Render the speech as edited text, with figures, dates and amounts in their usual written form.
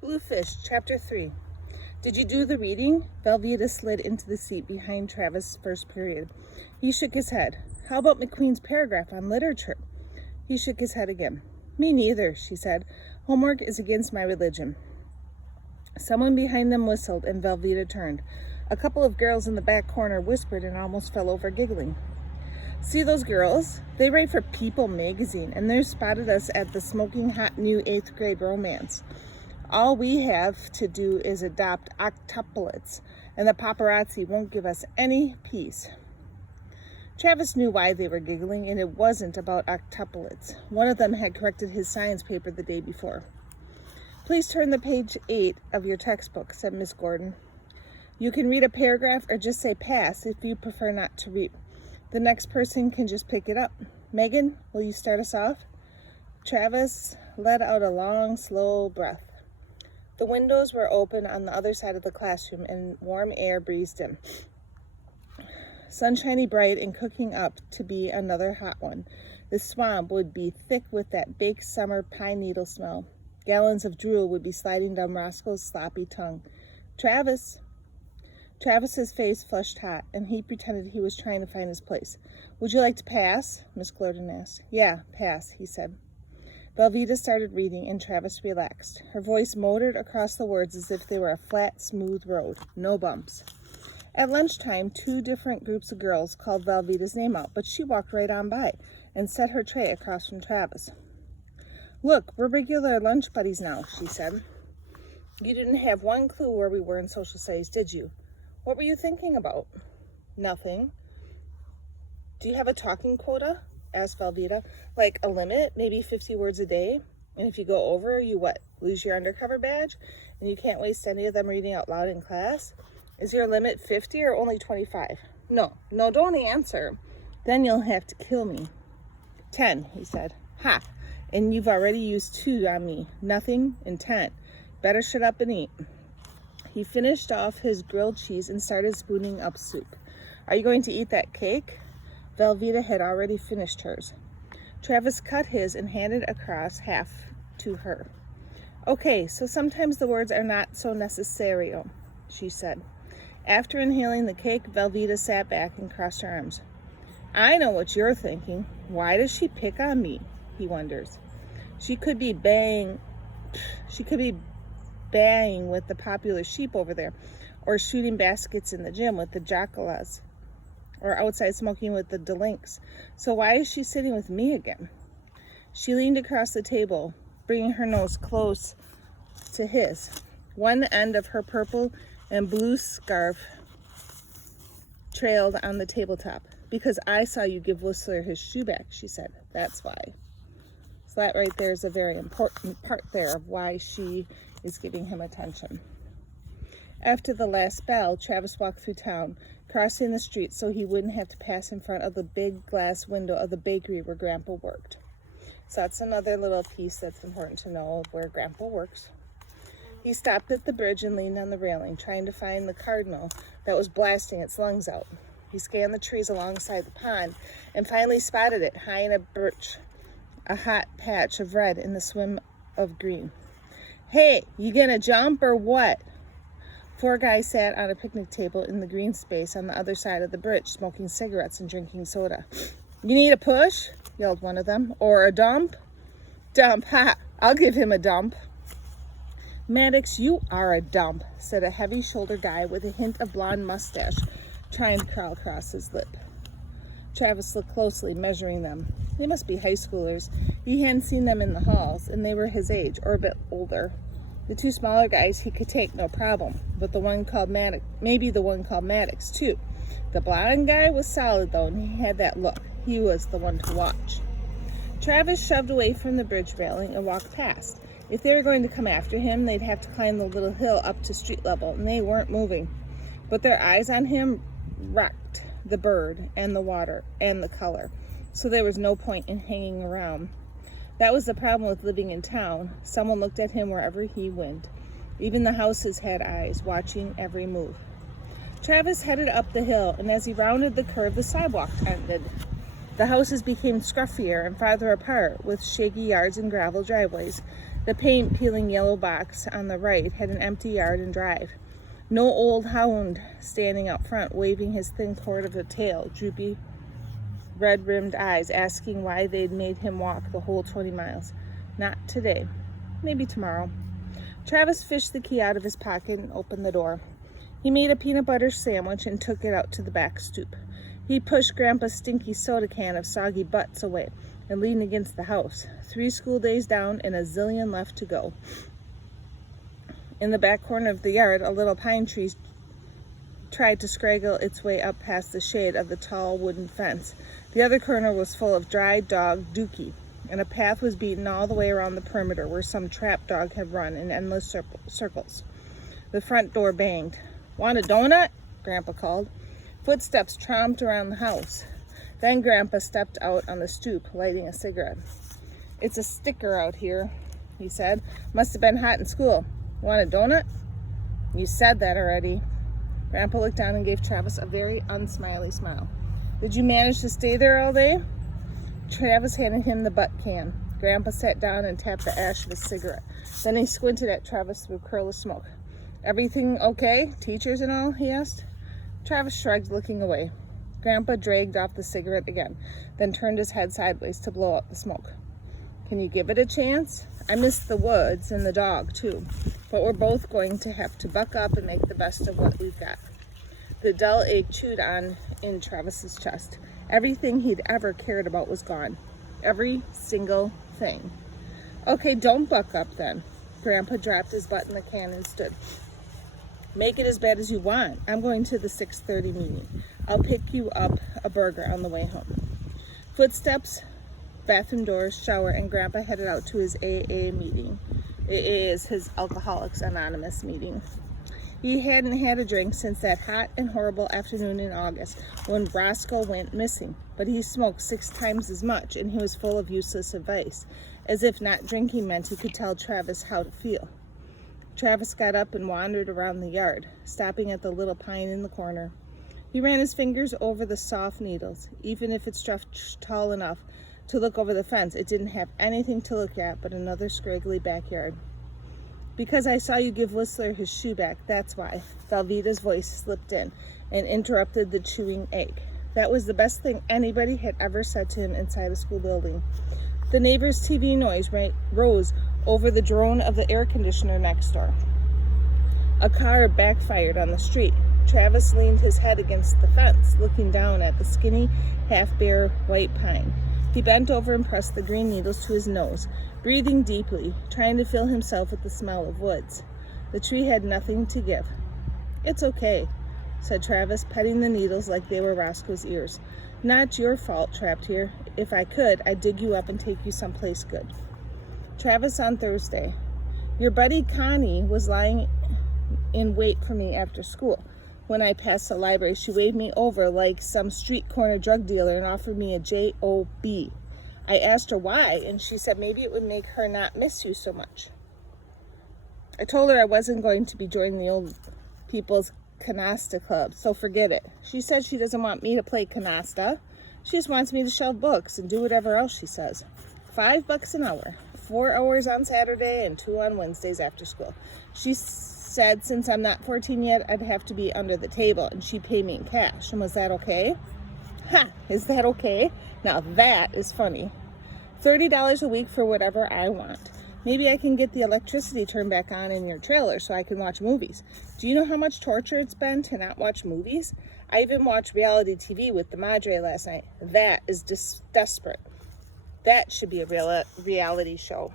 Bluefish, Chapter 3. Did you do the reading? Velveeta slid into the seat behind Travis' first period. He shook his head. How about McQueen's paragraph on literature? He shook his head again. Me neither, she said. Homework is against my religion. Someone behind them whistled, and Velveeta turned. A couple of girls in the back corner whispered and almost fell over giggling. See those girls? They write for People magazine, and they spotted us at the smoking hot new 8th grade romance. All we have to do is adopt octuplets, and the paparazzi won't give us any peace. Travis knew why they were giggling, and it wasn't about octuplets. One of them had corrected his science paper the day before. Please turn to page 8 of your textbook, said Miss Gordon. You can read a paragraph or just say pass if you prefer not to read. The next person can just pick it up. Megan, will you start us off? Travis let out a long, slow breath. The windows were open on the other side of the classroom, and warm air breezed in. Sunshiny bright and cooking up to be another hot one. The swamp would be thick with that baked summer pine needle smell. Gallons of drool would be sliding down Roscoe's sloppy tongue. Travis's face flushed hot, and he pretended he was trying to find his place. Would you like to pass? Miss Gordon asked. Yeah, pass, he said. Velveeta started reading, and Travis relaxed. Her voice motored across the words as if they were a flat, smooth road. No bumps. At lunchtime, 2 different groups of girls called Velveeta's name out, but she walked right on by and set her tray across from Travis. Look, we're regular lunch buddies now, she said. You didn't have one clue where we were in social studies, did you? What were you thinking about? Nothing. Do you have a talking quota? Asked Velveeta. Like a limit? Maybe 50 words a day? And if you go over, you what? Lose your undercover badge? And you can't waste any of them reading out loud in class? Is your limit 50 or only 25? No, don't answer. Then you'll have to kill me. 10, he said. Ha! And you've already used 2 on me. Nothing and 10. Better shut up and eat. He finished off his grilled cheese and started spooning up soup. Are you going to eat that cake? Velveeta had already finished hers. Travis cut his and handed across half to her. Okay, so sometimes the words are not so necessary, she said. After inhaling the cake, Velveeta sat back and crossed her arms. I know what you're thinking. Why does she pick on me? He wonders. She could be baying with the popular sheep over there, or shooting baskets in the gym with the jockelas, or outside smoking with the delinks. So why is she sitting with me again? She leaned across the table, bringing her nose close to his. One end of her purple and blue scarf trailed on the tabletop. Because I saw you give Whistler his shoe back, she said. That's why. So that right there is a very important part there of why she is giving him attention. After the last bell, Travis walked through town, crossing the street so he wouldn't have to pass in front of the big glass window of the bakery where Grandpa worked. So that's another little piece that's important to know of where Grandpa works. He stopped at the bridge and leaned on the railing, trying to find the cardinal that was blasting its lungs out. He scanned the trees alongside the pond and finally spotted it high in a birch, a hot patch of red in the swim of green. Hey, you gonna jump or what? 4 guys sat on a picnic table in the green space on the other side of the bridge, smoking cigarettes and drinking soda. You need a push? Yelled one of them. Or a dump? Dump, ha! I'll give him a dump. Maddox, you are a dump, said a heavy-shouldered guy with a hint of blonde mustache, trying to crawl across his lip. Travis looked closely, measuring them. They must be high schoolers. He hadn't seen them in the halls, and they were his age, or a bit older. The 2 smaller guys he could take no problem, but the one called Maddox, maybe the one called Maddox, too. The blonde guy was solid, though, and he had that look. He was the one to watch. Travis shoved away from the bridge railing and walked past. If they were going to come after him, they'd have to climb the little hill up to street level, and they weren't moving. But their eyes on him wrecked the bird and the water and the color, so there was no point in hanging around. That was the problem with living in town. Someone looked at him wherever he went. Even the houses had eyes, watching every move. Travis headed up the hill, and as he rounded the curve, the sidewalk ended. The houses became scruffier and farther apart, with shaggy yards and gravel driveways. The paint-peeling yellow box on the right had an empty yard and drive. No old hound standing out front, waving his thin cord of a tail, droopy red-rimmed eyes, asking why they'd made him walk the whole 20 miles. Not today. Maybe tomorrow. Travis fished the key out of his pocket and opened the door. He made a peanut butter sandwich and took it out to the back stoop. He pushed Grandpa's stinky soda can of soggy butts away and leaned against the house. 3 school days down and a zillion left to go. In the back corner of the yard, a little pine tree tried to scraggle its way up past the shade of the tall wooden fence. The other corner was full of dry dog dookie, and a path was beaten all the way around the perimeter where some trap dog had run in endless circles. The front door banged. "Want a donut?" Grandpa called. Footsteps tromped around the house. Then Grandpa stepped out on the stoop, lighting a cigarette. "It's a sticker out here," he said. "Must have been hot in school. Want a donut?" "You said that already." Grandpa looked down and gave Travis a very unsmiley smile. "Did you manage to stay there all day?" Travis handed him the butt can. Grandpa sat down and tapped the ash of his cigarette. Then he squinted at Travis through a curl of smoke. "Everything okay? Teachers and all?" he asked. Travis shrugged, looking away. Grandpa dragged off the cigarette again, then turned his head sideways to blow out the smoke. "Can you give it a chance? I miss the woods and the dog, too. But we're both going to have to buck up and make the best of what we've got." The dull ache chewed on in Travis's chest. Everything he'd ever cared about was gone. Every single thing. "Okay, don't buck up then." Grandpa dropped his butt in the can and stood. "Make it as bad as you want. I'm going to the 6:30 meeting. I'll pick you up a burger on the way home." Footsteps, bathroom doors, shower, and Grandpa headed out to his AA meeting. It is his Alcoholics Anonymous meeting. He hadn't had a drink since that hot and horrible afternoon in August when Roscoe went missing, but he smoked 6 times as much, and he was full of useless advice, as if not drinking meant he could tell Travis how to feel. Travis got up and wandered around the yard, stopping at the little pine in the corner. He ran his fingers over the soft needles. Even if it stretched tall enough to look over the fence, it didn't have anything to look at but another scraggly backyard. "Because I saw you give Whistler his shoe back, that's why." Velveeta's voice slipped in and interrupted the chewing ache. That was the best thing anybody had ever said to him inside a school building. The neighbor's TV noise rose over the drone of the air conditioner next door. A car backfired on the street. Travis leaned his head against the fence, looking down at the skinny, half-bare white pine. He bent over and pressed the green needles to his nose, breathing deeply, trying to fill himself with the smell of woods. The tree had nothing to give. "It's okay," said Travis, petting the needles like they were Roscoe's ears. "Not your fault, trapped here. If I could, I'd dig you up and take you someplace good." Travis on Thursday. "Your buddy Connie was lying in wait for me after school. When I passed the library, she waved me over like some street corner drug dealer and offered me a job. I asked her why, and she said maybe it would make her not miss you so much. I told her I wasn't going to be joining the old people's canasta club, so forget it. She said she doesn't want me to play canasta. She just wants me to shelve books and do whatever else she says. $5 an hour, 4 hours on Saturday and 2 on Wednesdays after school. She said since I'm not 14 yet, I'd have to be under the table, and she'd pay me in cash. And was that okay? Ha! Is that okay? Now that is funny. $30 a week for whatever I want. Maybe I can get the electricity turned back on in your trailer so I can watch movies. Do you know how much torture it's been to not watch movies? I even watched reality TV with the Madre last night. That is just desperate. That should be a reality show.